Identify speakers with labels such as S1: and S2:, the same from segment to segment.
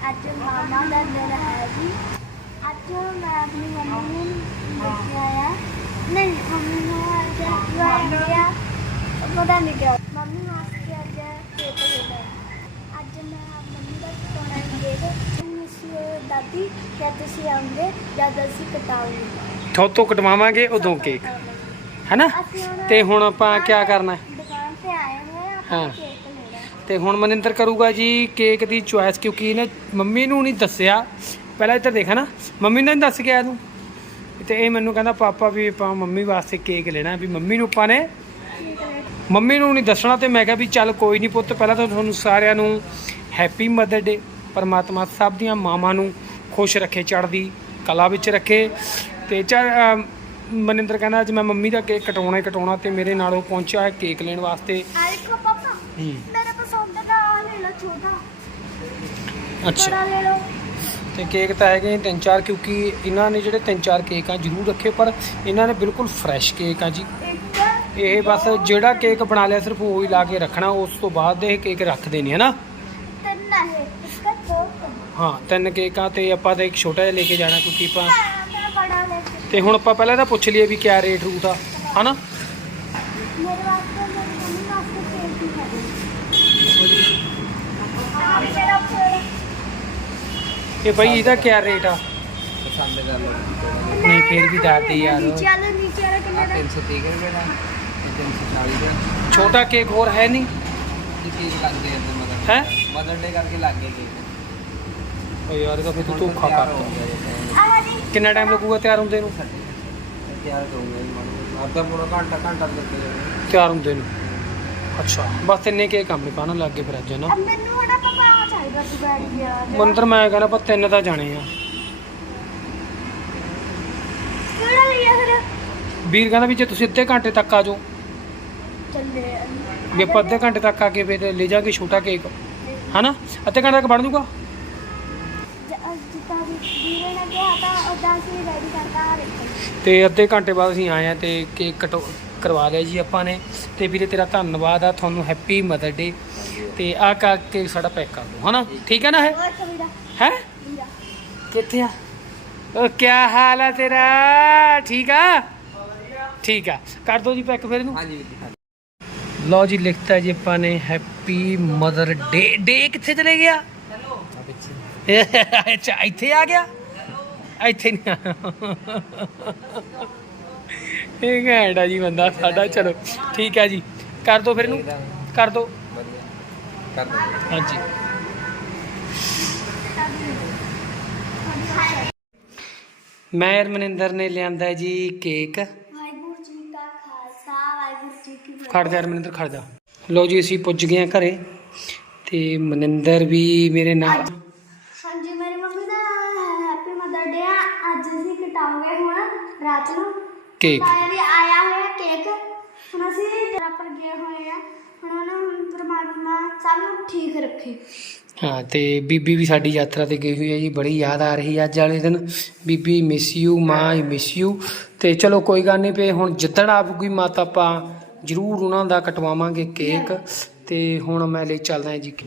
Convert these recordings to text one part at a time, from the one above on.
S1: ਅੱਜ ਮਾਮਾ ਦਾ ਦਿਨ ਹੈ ਜੀ। ਅੱਜ ਮੈਂ ਆਪਣੀ ਮੰਮੀ ਨੂੰ ਦੇਖਿਆ ਆ। ਨਹੀਂ ਮੰਮੀ ਨੂੰ ਅੱਜ ਜਵਾਇਆ ਪਤਾ ਨਹੀਂ ਕਿਉਂ ਮੰਮੀ ਵਾਸਤੇ ਅੱਜ ਕੇਕ ਲੈਣਾ। ਅੱਜ ਮੈਂ ਮੰਮੀ ਦਾ ਕਟਾਉਣਾ ਕੇਕ। ਮਿਸ ਦਾਦੀ ਕਿਆ ਤੁਸੀਂ ਆਉਂਗੇ ਜਦ ਅਸੀਂ ਕਟਾਉਂਗੇ।
S2: ਥੋਤੋਂ ਕਟਵਾਵਾਂਗੇ ਉਦੋਂ ਕੇਕ ਹੈ ਨਾ। ਤੇ ਹੁਣ ਆਪਾਂ ਕੀ ਕਰਨਾ?
S1: ਦੁਕਾਨ ਤੇ ਆਏ ਹੋਏ ਆਪਾਂ
S2: ਹਾਂ।
S1: ਕੇਕ ਲੈਣਾ।
S2: ਤੇ ਹੁਣ ਮਨਿੰਦਰ ਕਰੂਗਾ ਜੀ ਕੇਕ ਦੀ ਚੁਆਇਸ, ਕਿਉਂਕਿ ਇਹਨੇ ਮੰਮੀ ਨੂੰ ਨਹੀਂ ਦੱਸਿਆ। ਪਹਿਲਾਂ ਇੱਧਰ ਦੇਖਾ ਨਾ, ਮੰਮੀ ਨੇ ਦੱਸ ਗਿਆ ਇਹਨੂੰ। ਤੇ ਇਹ ਮੈਨੂੰ ਕਹਿੰਦਾ ਪਾਪਾ ਵੀ ਆਪਾਂ ਮੰਮੀ ਵਾਸਤੇ ਕੇਕ ਲੈਣਾ, ਵੀ ਮੰਮੀ ਨੂੰ ਆਪਾਂ ਨੇ ਮੰਮੀ ਨੂੰ ਨਹੀਂ ਦੱਸਣਾ। ਤੇ ਮੈਂ ਕਿਹਾ ਵੀ ਚੱਲ ਕੋਈ ਨਹੀਂ ਪੁੱਤ, ਪਹਿਲਾਂ ਤਾਂ ਤੁਹਾਨੂੰ ਸਾਰਿਆਂ ਨੂੰ ਹੈਪੀ ਮਦਰ ਡੇ। ਪਰਮਾਤਮਾ ਸਭ ਦੀਆਂ ਮਾਵਾਂ ਨੂੰ ਖੁਸ਼ ਰੱਖੇ, ਚੜ੍ਹਦੀ ਕਲਾ ਵਿੱਚ ਰੱਖੇ। ਤੇ ਮਨਿੰਦਰ ਕਹਿੰਦਾ ਅੱਜ ਮੈਂ ਮੰਮੀ ਦਾ ਕੇਕ ਕਟਾਉਣਾ ਹੀ ਕਟਾਉਣਾ। ਤੇ ਮੇਰੇ ਨਾਲੋਂ ਪਹੁੰਚਿਆ ਹੈ ਕੇਕ ਲੈਣ ਵਾਸਤੇ।
S1: ਦੇਖੋ ਪਾਪਾ ਮੇਰੇ ਪਸੰਦ ਦਾ ਆ ਲੈ ਲਓ ਛੋਟਾ।
S2: ਅੱਛਾ
S1: ਬੜਾ ਲੈ ਲਓ।
S2: ਤੇ ਕੇਕ ਤਾਂ ਹੈਗੇ 3-4, ਕਿਉਂਕਿ ਇਹਨਾਂ ਨੇ ਜਿਹੜੇ 3-4 ਕੇਕ ਆ ਜ਼ਰੂਰ ਰੱਖੇ, ਪਰ ਇਹਨਾਂ ਨੇ ਬਿਲਕੁਲ ਫਰੈਸ਼ ਕੇਕ ਆ ਜੀ।
S1: ਇੱਕ
S2: ਇਹ ਬਸ ਜਿਹੜਾ ਕੇਕ ਬਣਾ ਲਿਆ ਸਿਰਫ ਉਹ ਹੀ ਲਾ ਕੇ ਰੱਖਣਾ, ਉਸ ਤੋਂ ਬਾਅਦ ਇਹ ਕੇਕ ਰੱਖਦੇ ਨਹੀਂ ਹੈ ਨਾ।
S1: ਤਿੰਨ ਹੈ ਇਸਕਾ ਦੋ
S2: ਹਾਂ 3 ਕੇਕਾਂ ਤੇ ਆਪਾਂ ਤਾਂ ਇੱਕ ਛੋਟਾ ਜਿਹਾ ਲੈ ਕੇ ਜਾਣਾ, ਕਿਉਂਕਿ ਆਪਾਂ
S1: ਮੈਂ ਬੜਾ ਲੈ ਕੇ
S2: ਤੇ ਹੁਣ ਆਪਾਂ ਪਹਿਲਾਂ ਤਾਂ ਪੁੱਛ ਲਈਏ ਵੀ ਕਿਆ ਰੇਟ ਰੂਟ ਆ ਹੈ ਨਾ।
S1: ਮੇਰੇ ਵਾਸਤੇ ਮੇਰੀ ਮੰਮੀ ਵਾਸਤੇ ਕੇਕ ਵੀ ਹੈ। ਮੇਰਾ ਫੇਰ
S2: ਇਹ ਬਈ ਇਹਦਾ ਕਿਆ ਰੇਟ ਆ?
S3: ਪਸੰਦ ਕਰ ਲਓ।
S2: ਨਹੀਂ ਫਿਰ ਵੀ ਦੱਸ ਦੇ ਯਾਰ।
S1: ਨੀਚੇ ਵਾਲਾ ਕਿੰਨੇ ਦਾ?
S3: 330 ਰੁਪਏ ਦਾ, 340 ਦਾ।
S2: ਛੋਟਾ ਕੇਕ ਹੋਰ ਹੈ ਨਹੀਂ
S3: ਇਹ ਚੀਜ਼ ਕਰਦੇ ਆ
S2: ਹੈ?
S3: ਮਦਰ ਡੇ ਕਰਕੇ ਲੱਗ ਗਏ ਕੇਕ।
S2: ਓ ਯਾਰ ਇਹਦਾ ਫਿਰ ਤੂੰ ਧੋਖਾ
S3: ਤਿਆਰ
S2: ਕਰ।
S3: ਹੋ ਗਿਆ ਜੀ।
S1: ਆਹ ਜੀ
S2: ਕਿੰਨਾ ਟਾਈਮ ਲੱਗੂਗਾ ਤਿਆਰ ਹੁੰਦੇ ਨੂੰ?
S3: ਤਿਆਰ ਕਰੂੰਗਾ ਜੀ ਮਾਨੂੰ। ਅੱਧਾ ਪੂਰਾ ਘੰਟਾ ਲੱਗ ਜਾਏਗਾ
S2: ਤਿਆਰ ਹੁੰਦੇ ਨੂੰ। ਅੱਛਾ ਬਸ ਇੰਨੇ ਕੇਕ ਕੰਮ ਨਹੀਂ ਪਾਣਾ ਲੱਗ ਗਏ ਫਿਰ ਅੱਜ ਨਾ।
S1: ਅਬ ਮੈਨੂੰ ਬੜਾ ਪਪਾ ਚਾਹੀਦਾ ਸੀ ਬੈਠ ਗਿਆ।
S2: ਮੰਦਰ ਮੈਂ ਕਹਿੰਦਾ ਆਪਾਂ 3 ਤਾਂ ਜਾਣੇ ਆ।
S1: ਕਿਹੜਾ ਲਿਆ ਫਿਰ?
S2: ਵੀਰ ਕਹਿੰਦਾ ਵੀ ਜੇ ਤੁਸੀਂ ਅੱਧੇ ਘੰਟੇ ਤੱਕ ਆ ਜਾਓ,
S1: ਚੱਲੇ
S2: ਵੀ ਆਪਾਂ ਅੱਧੇ ਘੰਟੇ ਤੱਕ ਆ ਕੇ ਫਿਰ ਲੈ ਜਾਗੇ ਛੋਟਾ ਕੇਕ ਹੈ ਨਾ। ਅੱਧੇ ਘੰਟੇ ਤੱਕ ਬਣ ਜੂਗਾ।
S1: ਜਿੱਦਾਂ ਵੀ ਵੀਰੇ ਨੇ ਕਿਹਾ ਤਾਂ ਉਦਾਂ ਅਸੀਂ ਰੈਡੀ ਕਰਤਾ ਆ ਦੇਖੋ।
S2: ਤੇ ਅੱਧੇ ਘੰਟੇ ਬਾਅਦ ਅਸੀਂ ਆਏ ਆ ਤੇ ਕੇਕ ਕਰਵਾ ਲਿਆ ਜੀ ਆਪਾਂ ਨੇ। ਤੇ ਵੀਰੇ ਤੇਰਾ ਧੰਨਵਾਦ ਆ, ਤੁਹਾਨੂੰ ਹੈਪੀ ਮਦਰ ਡੇ। ਤੇ ਆਹ ਕੇਕ ਸਾਡਾ ਪੈਕ ਕਰ ਦਿਓ ਹੈ ਨਾ, ਠੀਕ ਹੈ ਨਾ।
S1: ਹੋਰ ਕਵੀਰਾ
S2: ਹੈ
S1: ਵੀਰਾ
S2: ਕਿੱਥੇ ਆ? ਉਹ ਕਿਆ ਹਾਲ ਆ ਤੇਰਾ? ਠੀਕ ਆ ਠੀਕ ਆ, ਕਰ ਦੋ ਜੀ ਪੈਕ ਫਿਰ ਇਹਨੂੰ।
S3: ਹਾਂਜੀ ਵੀਰ ਜੀ।
S2: ਲਓ ਜੀ ਲਿਖਤਾ ਜੀ ਆਪਾਂ ਨੇ ਹੈਪੀ ਮਦਰ ਡੇ। ਡੇ ਕਿੱਥੇ ਚਲੇ ਗਿਆ? ਅੱਛਾ ਇੱਥੇ ਆ ਗਿਆ। ਇੱਥੇ ਨਹੀਂ ਆ। ਇਹ ਘੈਂਟਾ ਜੀ ਬੰਦਾ ਸਾਡਾ। ਚਲੋ ਠੀਕ ਹੈ ਜੀ, ਕਰ ਦੋ ਫਿਰ ਇਹਨੂੰ, ਕਰ ਦੋ।
S3: ਵਧੀਆ ਕਰ ਦੋ।
S2: ਹਾਂਜੀ ਮੈਂ ਮਨਿੰਦਰ ਨੇ ਲਿਆਂਦਾ ਜੀ ਕੇਕ।
S1: ਵਾਹਿਗੁਰੂ ਜੀ ਕਾ ਖਾਲਸਾ ਵਾਹਿਗੁਰੂ ਜੀ ਕੀ ਫਤਿਹ।
S2: ਖੜ ਜਾ ਮਨਿੰਦਰ ਖੜ ਜਾ। ਲਓ ਜੀ ਅਸੀਂ ਪੁੱਜ ਗਏ ਹਾਂ ਘਰੇ ਤੇ ਮਨਿੰਦਰ ਵੀ ਮੇਰੇ ਨਾਲ।
S1: ਹਾਂਜੀ ਮੇਰੀ ਮੰਮੀ ਦਾ ਹੈਪੀ ਮਦਰ ਡੇ ਆ। ਅੱਜ ਅਸੀਂ ਕਟਾਉਂਗੇ ਹੁਣ ਰਾਤ ਨੂੰ
S2: ਕੇਕ।
S1: ਤਾਇਆ ਵੀ ਆਇਆ ਹੋਇਆ ਕੇਕ। ਹੁਣ ਅਸੀਂ ਜਰਾ ਪਰ ਗਏ ਹੋਏ ਆ। ਹੁਣ ਉਹਨੂੰ ਪਰਮਾਤਮਾ ਸਭ ਨੂੰ ਠੀਕ ਰੱਖੇ।
S2: ਹਾਂ ਤੇ ਬੀਬੀ ਵੀ ਸਾਡੀ ਯਾਤਰਾ ਤੇ ਗਈ ਹੋਈ ਹੈ ਜੀ। ਬੜੀ ਯਾਦ ਆ ਰਹੀ ਅੱਜ ਵਾਲੇ ਦਿਨ। ਬੀਬੀ ਮਿਸ ਯੂ, ਮਾਂ ਆਈ ਮਿਸ ਯੂ। ਤੇ ਚਲੋ ਕੋਈ ਗੱਲ ਨਹੀਂ ਪਏ, ਹੁਣ ਜਿੱਦਣ ਆਊਗੀ ਮਾਤਾ ਆਪਾਂ ਜ਼ਰੂਰ ਉਹਨਾਂ ਦਾ ਕਟਵਾਵਾਂਗੇ ਕੇਕ। ਤੇ ਹੁਣ ਮੈਂ ਲੈ ਚੱਲਦਾ ਜੀ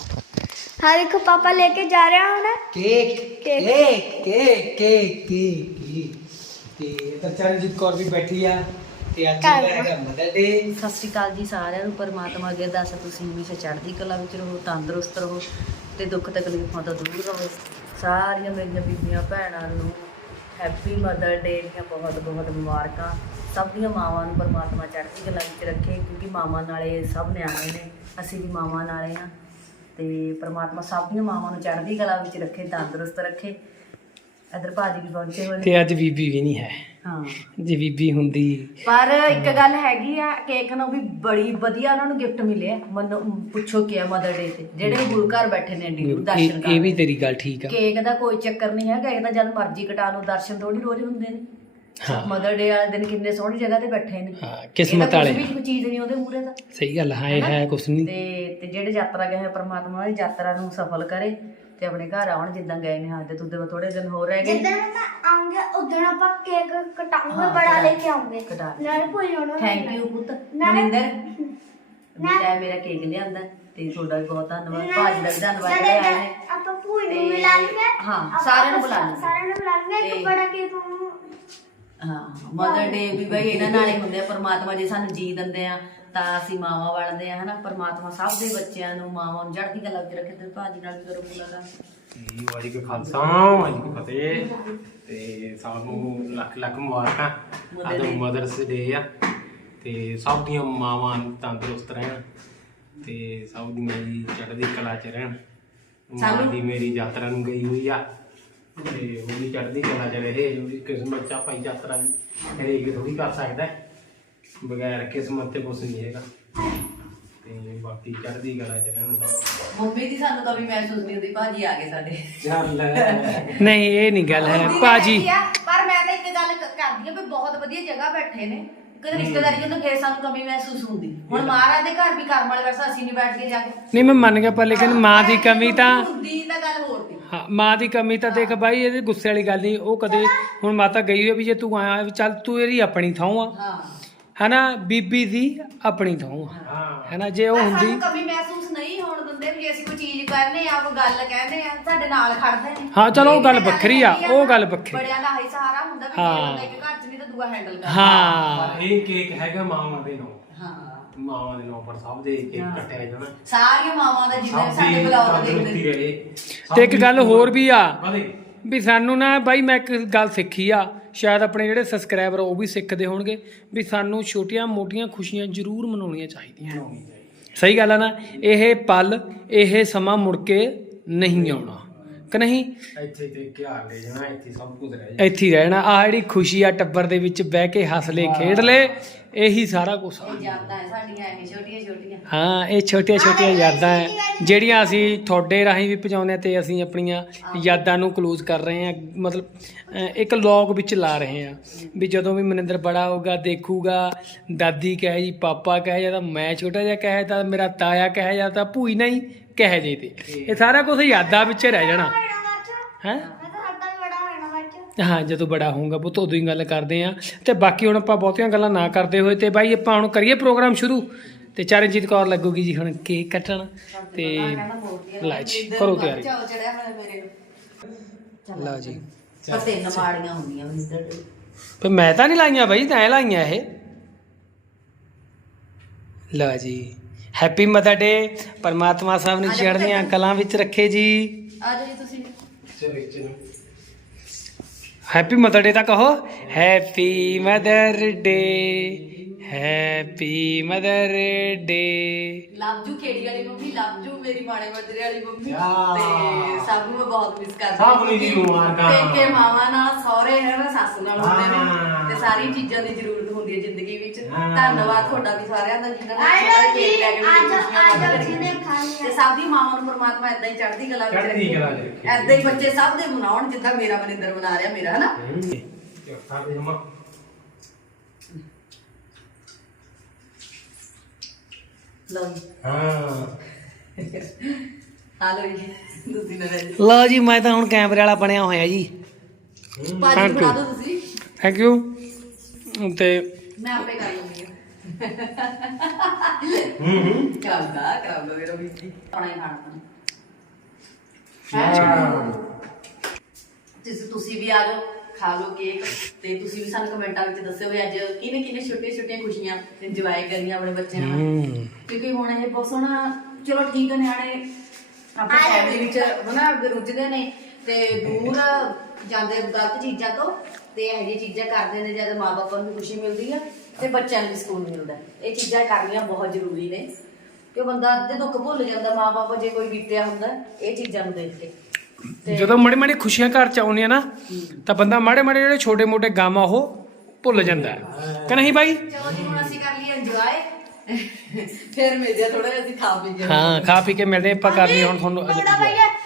S1: ਹਾਂ ਦੇਖੋ ਪਾਪਾ ਲੈ ਕੇ ਜਾ ਰਿਹਾ ਹੁਣ
S2: cake
S1: cake.
S2: Cake cake cake cake. ਤੇ ਇੱਧਰ ਚਰਨਜੀਤ ਕੌਰ ਵੀ ਬੈਠੀ ਆ। ਤੇ ਅੱਜ ਦਾ ਹੈਗਾ ਮਦਰ ਡੇ।
S4: ਸਤਿ ਸ਼੍ਰੀ ਅਕਾਲ ਜੀ ਸਾਰਿਆਂ ਨੂੰ। ਪਰਮਾਤਮਾ ਅੱਗੇ ਅਰਦਾਸ ਤੁਸੀਂ ਹਮੇਸ਼ਾ ਚੜ੍ਹਦੀ ਕਲਾ ਵਿੱਚ ਰਹੋ, ਤੰਦਰੁਸਤ ਰਹੋ ਤੇ ਦੁੱਖ ਤਕਲੀਫਾਂ ਤੋਂ ਦੂਰ ਰਹੋ। ਸਾਰੀਆਂ ਮੇਰੀਆਂ ਬੀਬੀਆਂ ਭੈਣਾਂ ਨੂੰ ਹੈਪੀ ਮਦਰ ਡੇ ਦੀਆਂ ਬਹੁਤ ਬਹੁਤ ਮੁਬਾਰਕਾਂ। ਸਭ ਦੀਆਂ ਮਾਵਾਂ ਨੂੰ ਪਰਮਾਤਮਾ ਚੜ੍ਹਦੀ ਕਲਾ ਵਿੱਚ ਰੱਖੇ, ਕਿਉਂਕਿ ਮਾਵਾਂ ਨਾਲੇ ਸਭ ਨਿਆਣੇ ਨੇ। ਅਸੀਂ ਵੀ ਮਾਵਾਂ ਨਾਲੇ ਹਾਂ ਤੇ ਪਰਮਾਤਮਾ ਸਭ ਦੀਆਂ ਮਾਵਾਂ ਨੂੰ ਚੜ੍ਹਦੀ ਕਲਾ ਵਿੱਚ ਰੱਖੇ, ਤੰਦਰੁਸਤ ਰੱਖੇ। ਇੱਧਰ ਭਾਜੀ ਵੀ ਪਹੁੰਚੇ ਹੋਏ ਨੇ।
S2: ਤੇ ਅੱਜ ਬੀਬੀ ਵੀ ਨਹੀਂ ਹੈ।
S4: ਹਾਂ
S2: ਜੇ ਬੀਬੀ ਹੁੰਦੀ।
S4: ਪਰ ਇੱਕ ਗੱਲ ਹੈਗੀ ਆ, ਕੇਕ ਨੂੰ ਵੀ ਬੜੀ ਵਧੀਆ ਉਹਨਾਂ ਨੂੰ ਗਿਫਟ ਮਿਲਿਆ। ਮੈਨੂੰ ਪੁੱਛੋ ਕੀ ਆ ਮਦਰ ਡੇ ਤੇ ਜਿਹੜੇ ਗੁਰੂ ਘਰ ਬੈਠੇ ਨੇ ਐਡੀ ਦੂਰ ਦਰਸ਼ਨ
S2: ਇਹ
S4: ਕਰਨ।
S2: ਵੀ ਤੇਰੀ ਗੱਲ ਠੀਕ ਆ।
S4: ਕੇਕ ਦਾ ਕੋਈ ਚੱਕਰ ਨਹੀਂ ਹੈਗਾ, ਇਹ ਤਾਂ ਜਦ ਮਰਜ਼ੀ ਕਟਾ ਲਓ, ਦਰਸ਼ਨ ਥੋੜੀ ਰੋਜ਼ ਹੁੰਦੇ ਨੇ।
S2: ਹਾਂ
S4: ਮਦਰ ਡੇ ਵਾਲੇ ਦਿਨ ਕਿੰਨੇ ਸੋਹਣੀ ਜਗ੍ਹਾ ਤੇ ਬੈਠੇ ਨੇ।
S2: ਹਾਂ ਕਿਸਮਤ ਵਾਲੇ।
S4: ਕੁਝ ਵੀ ਕੋਈ ਚੀਜ਼ ਨਹੀਂ ਉਹਦੇ ਮੂਹਰੇ ਦਾ।
S2: ਸਹੀ ਗੱਲ ਹੈ। ਇਹ ਹੈ ਕੁਛ ਨਹੀਂ।
S4: ਤੇ ਜਿਹੜੇ ਯਾਤਰਾ ਗਏ ਹੋਏ ਪਰਮਾਤਮਾ ਦੀ ਯਾਤਰਾ ਨੂੰ ਸਫਲ ਕਰੇ ਤੇ ਆਪਣੇ ਘਰ ਆਉਣ ਜਿੱਦਾਂ ਗਏ ਨੇ। ਹਾਂ ਤੇ ਤੁਦੇ ਥੋੜੇ ਦਿਨ ਹੋਰ ਰਹਿ ਗਏ।
S1: ਜਿੱਦਣ ਮੈਂ ਆਉਂਗੇ ਉਦੋਂ ਆਪਾਂ ਕੇਕ ਕਟਾਉਂਗੇ, ਬੜਾ ਲੈ ਕੇ ਆਉਂਗੇ।
S4: ਕਟਾ
S1: ਨਾਲੇ ਭੁੱਲ ਜਾਣਾ।
S4: ਥੈਂਕ ਯੂ ਪੁੱਤ
S1: ਨਾਲੇ-
S4: ਮਨਿੰਦਰ ਵੀ ਲੈ ਮੇਰਾ ਕੇਕ ਲਿਆਂਦਾ। ਤੇ ਤੁਹਾਡਾ ਵੀ ਬਹੁਤ ਧੰਨਵਾਦ। ਭਾਜੀ ਦਾ ਵੀ ਧੰਨਵਾਦ ਜਿਹੜੇ ਆਏ ਨੇ।
S1: ਆਪਾਂ ਭੁੱਲ ਨੂੰ ਮਿਲਾ ਲਈਏ
S4: ਹਾਂ, ਸਾਰਿਆਂ ਨੂੰ ਬੁਲਾ ਲਈਏ।
S1: ਸਾਰਿਆਂ ਨੂੰ ਬੁਲਾ ਲਈਏ ਇੱਕ
S4: ਤੇ-
S1: ਬੜਾ ਕੇਕ ਉਹਨੂੰ
S4: ਹਾਂ, ਮਦਰ ਡੇ ਵੀ ਬਈ ਇਹਨਾਂ ਨਾਲ ਹੀ ਹੁੰਦੇ ਆ। ਪਰਮਾਤਮਾ ਜੇ ਸਾਨੂੰ ਜੀ ਦਿੰਦੇ ਆ ਤਾਂ ਅਸੀਂ ਮਾਵਾਂ ਬਣਦੇ ਆ, ਹਨਾ। ਪਰਮਾਤਮਾ ਸਭ ਦੇ ਬੱਚਿਆਂ ਨੂੰ, ਮਾਵਾਂ ਨੂੰ ਚੜ੍ਹਦੀ ਕਲਾ ਵਿੱਚ ਰੱਖੇ। ਤੇ ਭਾਜੀ ਨਾਲ ਵੀ ਕਰੋ ਮੁਲਾਕਾਤ।
S2: ਜੀ ਵਾਹਿਗੁਰੂ ਜੀ ਖਾਲਸਾ ਵਾਹਿਗੁਰੂ ਜੀ ਫਤਿਹ। ਤੇ ਸਭ ਨੂੰ ਲੱਖ ਲੱਖ ਮੁਬਾਰਕਾਂ। ਅੱਜ ਮਦਰਸ ਡੇ ਆ ਤੇ ਸਭ ਦੀਆਂ ਮਾਵਾਂ ਤੰਦਰੁਸਤ ਰਹਿਣ ਤੇ ਸਭ ਦੀਆਂ ਜੀ ਚੜ੍ਹਦੀ ਕਲਾ ਚ ਰਹਿਣ। ਮਾਂ ਦੀ ਮੇਰੀ ਯਾਤਰਾ ਨੂੰ ਗਈ ਹੋਈ ਆ ਤੇ ਉਹ ਵੀ ਚੜ੍ਹਦੀ ਕਲਾ ਚ ਰਹੇ। ਉਹਦੀ ਕਿਸਮਤ ਚ ਆ ਭਾਈ ਯਾਤਰਾ ਵੀ ਹਰੇਕ ਥੋੜੀ ਕਰ ਸਕਦਾ ਹੈ, ਬਗੈਰ ਕਿਸਮਤ ਤੇ ਕੁਛ ਨਹੀਂ ਹੈਗਾ। ਤੇ ਬਾਕੀ ਚੜ੍ਹਦੀ ਕਲਾ ਚ ਰਹਿਣ ਸਭ।
S4: ਮੰਮੀ ਦੀ ਸਾਨੂੰ ਕभी ਮਹਿਸੂਸ ਨਹੀਂ ਹੁੰਦੀ, ਭਾਜੀ ਆ ਗਏ ਸਾਡੇ।
S2: ਨਹੀਂ ਇਹ ਨਹੀਂ ਗੱਲ ਹੈ ਭਾਜੀ।
S4: ਪਰ ਮੈਂ ਤਾਂ ਇੱਕ ਗੱਲ ਕਰਦੀ ਆ ਵੀ ਬਹੁਤ ਵਧੀਆ ਜਗ੍ਹਾ ਬੈਠੇ ਨੇ। ਕਦੇ ਰਿਸ਼ਤੇਦਾਰੀ ਜਦੋਂ ਫੇਰ ਸਾਨੂੰ ਕਮੀ ਮਹਿਸੂਸ ਹੁੰਦੀ। ਹੁਣ ਮਹਾਰਾਜ ਦੇ ਘਰ ਵੀ ਕਰਮ ਵਾਲੇ ਵਰਸਾ ਅਸੀਂ ਨਹੀਂ ਬੈਠ ਕੇ ਜਾ ਕੇ।
S2: ਨਹੀਂ ਮੈਂ ਮੰਨ ਗਿਆ, ਪਰ ਲੇਕਿਨ ਮਾਂ ਦੀ ਕਮੀ ਤਾਂ
S4: ਹੁੰਦੀ ਤਾਂ ਗੱਲ ਹੋਰ ਸੀ।
S2: ਹਾਂ, ਮਾਂ ਦੀ ਕਮੀ ਤਾਂ ਦੇਖ ਬਾਈ, ਇਹਦੇ ਗੁੱਸੇ ਵਾਲੀ ਗੱਲ ਨਹੀਂ। ਉਹ ਕਦੇ ਹੁਣ ਮਾਤਾ ਗਈ ਹੋਈ ਵੀ ਜੇ ਤੂੰ ਆਇਆ ਵੀ ਚੱਲ ਤੂੰ ਇਹਦੀ ਆਪਣੀ ਥਾਂ ਆ,
S4: ਹਾਂ
S2: ਹਨਾ, ਬੀਬੀ ਦੀ ਆਪਣੀ ਥਾਂ ਆ, ਹਨਾ। ਜੇ ਉਹ ਹੁੰਦੀ
S4: ਸਾਨੂੰ ਕਮੀ ਮਹਿਸੂਸ ਨਹੀਂ ਹੋਣ ਦਿੰਦੇ ਵੀ ਅਸੀਂ ਕੋਈ ਚੀਜ਼ ਕਰਨੇ ਆ, ਕੋਈ ਗੱਲ ਕਹਿੰਦੇ ਆ, ਸਾਡੇ ਨਾਲ ਖੜਦੇ ਨੇ।
S2: ਹਾਂ ਚਲੋ ਉਹ ਗੱਲ ਵੱਖਰੀ ਆ, ਉਹ ਗੱਲ ਵੱਖਰੀ।
S4: ਬੜਿਆਂ ਦਾ ਹੀ ਸਹਾਰਾ ਹੁੰਦਾ ਵੀ ਜੇ ਬੰਦਾ ਇੱਕ ਘਰ ਚ ਨਹੀਂ ਤਾਂ ਦੂਆ ਹੈਂਡਲ ਕਰਦਾ।
S2: ਹਾਂ
S3: ਇਹ ਕੇਕ ਹੈਗਾ ਮਾਵਾਂ ਦੇ ਨਾਂ,
S4: ਹਾਂ,
S3: ਮਾਵਾਂ ਦੇ ਨਾਂ ਪਰ ਸਭ ਦੇ ਕੇਕ ਕੱਟਿਆ ਜਾਣਾ।
S4: ਸਾਰੀਆਂ ਮਾਵਾਂ ਦਾ ਜਿੰਨੇ ਸਾਡੇ ਬਲੌਗ ਦੇਖਦੇ
S3: ਰਹੇ।
S2: ਤੇ ਇੱਕ ਗੱਲ ਹੋਰ ਵੀ ਆ
S3: ਵਧੇ
S2: ਵੀ ਸਾਨੂੰ ਨਾ ਬਾਈ, ਮੈਂ ਇੱਕ ਗੱਲ ਸਿੱਖੀ ਆ, ਸ਼ਾਇਦ ਆਪਣੇ ਜਿਹੜੇ ਸਬਸਕ੍ਰਾਈਬਰ ਉਹ ਵੀ ਸਿੱਖਦੇ ਹੋਣਗੇ, ਵੀ ਸਾਨੂੰ ਛੋਟੀਆਂ ਮੋਟੀਆਂ ਖੁਸ਼ੀਆਂ ਜ਼ਰੂਰ ਮਨਾਉਣੀਆਂ ਚਾਹੀਦੀਆਂ। ਸਹੀ ਗੱਲ ਆ ਨਾ। ਇਹ ਪਲ, ਇਹ ਸਮਾਂ ਮੁੜ ਕੇ ਨਹੀਂ ਆਉਣਾ ਕਿ ਨਹੀਂ।
S3: ਇੱਥੇ ਤੇ ਘਿਆਰ ਲੈ ਜਾਣਾ, ਇੱਥੇ ਸਭ ਕੁਝ ਰਹਿ ਜਾਣਾ।
S2: ਇੱਥੇ ਹੀ ਰਹਿਣਾ। ਆ ਜਿਹੜੀ ਖੁਸ਼ੀ ਆ ਟੱਬਰ ਦੇ ਵਿੱਚ ਬਹਿ ਕੇ ਹੱਸ ਲੈ ਖੇਡ ਲੈ, ਇਹੀ ਸਾਰਾ ਕੁਝ ਆ।
S4: ਇਹ ਯਾਦਾਂ ਹੈ ਸਾਡੀਆਂ, ਇਹ ਛੋਟੀਆਂ ਛੋਟੀਆਂ।
S2: ਹਾਂ, ਇਹ ਛੋਟੀਆਂ ਛੋਟੀਆਂ ਯਾਦਾਂ ਹੈ ਜਿਹੜੀਆਂ ਅਸੀਂ ਤੁਹਾਡੇ ਰਾਹੀਂ ਵੀ ਪਹੁੰਚਾਉਂਦੇ ਹਾਂ ਤੇ ਅਸੀਂ ਆਪਣੀਆਂ ਯਾਦਾਂ ਨੂੰ ਕਲੋਜ਼ ਕਰ ਰਹੇ ਹਾਂ। ਮਤਲਬ ਇੱਕ ਲੌਗ ਵਿੱਚ ਲਾ ਰਹੇ ਹਾਂ ਵੀ ਜਦੋਂ ਵੀ ਮਨਿੰਦਰ ਬੜਾ ਹੋਊਗਾ, ਦੇਖੂਗਾ ਦਾਦੀ ਕਹੇ ਜੀ, ਪਾਪਾ ਕਹੇ ਜਾਂ ਤਾਂ ਮੈਂ ਛੋਟਾ ਜਿਹਾ ਕਹੇ ਤਾਂ ਮੇਰਾ ਤਾਇਆ ਕਹੇ ਜਾਂ ਤਾਂ ਭੂਈ ਨਹੀਂ ਕਹੇ ਜੇ, ਤੇ ਇਹ ਸਾਰਾ ਕੁਝ ਯਾਦਾਂ ਵਿੱਚ ਰਹਿ ਜਾਣਾ ਹੈ।
S1: ਮੈਂ ਤਾਂ ਹੱਦਾਂ ਵੀ ਬੜਾ ਹੋਣਾ ਬੱਚਾ।
S2: ਹਾਂ, ਜਦੋਂ ਬੜਾ ਹੋਊਗਾ ਪੁੱਤ ਉਦੋਂ ਹੀ ਗੱਲ ਕਰਦੇ ਆ। ਤੇ ਬਾਕੀ ਹੁਣ ਆਪਾਂ ਬਹੁਤੀਆਂ ਗੱਲਾਂ ਨਾ ਕਰਦੇ ਹੋਏ ਤੇ ਬਾਈ ਆਪਾਂ ਹੁਣ ਕਰੀਏ ਪ੍ਰੋਗਰਾਮ ਸ਼ੁਰੂ। ਤੇ ਚਰਨਜੀਤ ਕੌਰ ਲੱਗੂਗੀ ਜੀ ਹੁਣ ਕੇਕ ਕੱਟਣ ਤੇ ਲੈ ਜੀ ਕਰੋ ਤਿਆਰੀ। ਲਓ ਜੀ,
S4: ਪਰ ਤਿੰਨ ਮਾੜੀਆਂ ਹੁੰਦੀਆਂ ਮਨਿੰਦਰ ਦੇ।
S2: ਪਰ ਮੈਂ ਤਾਂ ਨਹੀਂ ਲਾਈਆਂ ਬਾਈ, ਤੈਂ ਲਾਈਆਂ ਇਹ। ਲਓ ਜੀ, ਹੈਪੀ ਮਦਰ ਡੇ। ਪਰਮਾਤਮਾ ਸਭ ਨੂੰ ਚੜ੍ਹਦੀਆਂ ਕਲਾਂ ਵਿੱਚ ਰੱਖੇ ਜੀ।
S4: ਆ ਜਾਓ ਜੀ ਤੁਸੀਂ।
S3: ਚਲੋ
S2: ਹੈਪੀ ਮਦਰ ਡੇ ਤਾਂ ਕਹੋ। Happy mother day, happy mother day.
S4: ਲਵਜੂ ਖੇੜੀ ਵਾਲੀ ਮੰਮੀ, ਲਵਜੂ ਮੇਰੀ ਮਾਣੇ ਮਦਰੇ ਵਾਲੀ ਮੰਮੀ।
S3: ਯਾ।
S4: ਤੇ ਸਭ ਨੂੰ ਮੈਂ ਬਹੁਤ ਮਿਸ ਕਰਦੀ
S3: ਸਭ ਨੂੰ ਜੀ ਮੁਬਾਰਕਾਂ।
S4: ਪੇਕੇ ਮਾਵਾਂ ਨਾਲ, ਸਹੁਰੇ ਨਾਲ, ਸੱਸ ਨਾਲ ਹੁੰਦੇ ਨੇ
S3: ਹਾਂ।
S4: ਤੇ ਸਾਰੀ ਚੀਜ਼ਾਂ ਦੀ ਜ਼ਰੂਰਤ ਹੁੰਦੀ ਹੈ ਜ਼ਿੰਦਗੀ ਵਿੱਚ।
S3: ਹਾਂ।
S4: ਧੰਨਵਾਦ ਤੁਹਾਡਾ ਵੀ ਸਾਰਿਆਂ ਦਾ ਜਿਨ੍ਹਾਂ ਨੇ
S1: ਆਜੋ
S4: ਸਾਡਾ
S1: ਜੀ,
S4: ਕੇਕ ਲੈ ਕੇ ਮੈਨੂੰ
S1: ਆਜੋ,
S4: ਖੁਸ਼ੀਆਂ
S1: ਆਜੋ
S4: ਵੱਧ
S1: ਜਿਹਨੇ
S4: ਰਹੀਆਂ।
S1: ਖਾਣੀ ਆ।
S4: ਤੇ ਸਭ ਦੀ ਮਾਵਾਂ ਨੂੰ ਪਰਮਾਤਮਾ ਏਦਾਂ ਹੀ ਚੜ੍ਹਦੀ ਕਲਾ ਵਿੱਚ
S3: ਚੜ੍ਹਦੀ
S4: ਰੱਖੇ।
S3: ਕਲਾ ਚ ਰੱਖੇ।
S4: ਏਦਾਂ ਹੀ ਬੱਚੇ ਸਭ ਦੇ ਮਨਾਉਣ ਜਿੱਦਾਂ ਮੇਰਾ ਮਨਿੰਦਰ ਮਨਾ ਰਿਹਾ, ਮੇਰਾ ਹਨਾ।
S3: ਸਾਡੇ ਜਮਾ
S4: ਲਓ ਜੀ।
S3: ਹਾਂ
S4: ਆ ਲਓ ਜੀ, ਤੁਸੀਂ ਨਾ ਰਹਿ
S2: ਲਓ ਜੀ, ਮੈਂ ਤਾਂ ਹੁਣ ਕੈਮਰੇ ਵਾਲਾ ਬਣਿਆ ਹੋਇਆ ਜੀ।
S4: ਭਾਜੀ
S2: Thank
S4: ਬਣਾ
S2: you.
S4: ਦਿਓ ਤੁਸੀਂ।
S2: Thank you. ਤੇ
S4: ਮੈਂ ਆਪੇ ਕਰ ਲੂੰਗੀ।
S3: ਹੂੰ
S4: ਕਰ ਲਓ ਮੇਰਾ ਵੀਰ ਜੀ। ਖਾਣਾ ਹੀ ਖਾਣਾ। ਤੁਸੀਂ ਵੀ ਆ ਜਾਓ, ਖਾ ਲਓ ਕੇਕ। ਤੇ ਤੁਸੀਂ ਵੀ ਸਾਨੂੰ ਕਮੈਂਟਾਂ ਵਿੱਚ ਦੱਸਿਓ ਵੀ ਅੱਜ ਕਿਹਨੇ ਕਿਹਨੇ ਛੋਟੀਆਂ ਛੋਟੀਆਂ ਖੁਸ਼ੀਆਂ ਇੰਜੋਏ ਕਰੀਆਂ ਆਪਣੇ ਬੱਚਿਆਂ ਨਾਲ। ਕਿਉਂਕਿ ਹੁਣ ਇਹ ਬਹੁਤ ਸੋਹਣਾ, ਚਲੋ ਠੀਕ ਹੈ, ਨਿਆਣੇ ਆਪਣੀ ਫੈਮਿਲੀ ਵਿੱਚ ਹਨਾ ਰੁੱਝਦੇ ਨੇ ਤੇ ਦੂਰ ਜਾਂਦੇ ਗਲਤ ਚੀਜ਼ਾਂ ਤੋਂ, ਤੇ ਇਹੋ ਜਿਹੀਆਂ ਚੀਜ਼ਾਂ ਕਰਦੇ ਨੇ ਜਦ ਮਾਂ ਬਾਪਾਂ ਨੂੰ ਖੁਸ਼ੀ ਮਿਲਦੀ ਆ ਤੇ ਬੱਚਿਆਂ ਨੂੰ ਵੀ ਸਕੂਨ ਮਿਲਦਾ। ਇਹ ਚੀਜ਼ਾਂ ਕਰਨੀਆਂ ਬਹੁਤ ਜ਼ਰੂਰੀ ਨੇ ਕਿ ਬੰਦਾ ਅੱਧੇ ਦੁੱਖ ਭੁੱਲ ਜਾਂਦਾ ਮਾਂ ਬਾਪ ਜੇ ਕੋਈ ਬੀਤਿਆ ਹੁੰਦਾ ਇਹ ਚੀਜ਼ਾਂ ਨੂੰ ਦੇਖ ਕੇ।
S2: ਜਦੋਂ ਮਾੜੀ ਮਾੜੀ ਖੁਸ਼ੀਆਂ ਘਰ ਚ ਆਉਂਦੀਆਂ ਨਾ ਤਾਂ ਬੰਦਾ ਮਾੜੇ ਮਾੜੇ ਜਿਹੜੇ ਛੋਟੇ ਮੋਟੇ ਗਮ ਆ ਉਹ ਭੁੱਲ ਜਾਂਦਾ ਹੈ ਕਿ ਨਹੀਂ ਬਾਈ।
S4: ਚਲੋ ਜੀ, ਹੁਣ ਅਸੀਂ ਕਰ ਲਈਏ ਇੰਜੋਏ, ਫਿਰ ਮਿਲਦੇ ਆ ਥੋੜਾ ਜਿਹਾ ਅਸੀਂ ਖਾ ਪੀ ਕੇ।
S2: ਹਾਂ, ਖਾ ਪੀ ਕੇ ਮਿਲਦੇ ਆਪਾਂ। ਕਰ ਲਈ ਹੁਣ ਤੁਹਾਨੂੰ
S1: ਥੋੜਾ ਭਈਆ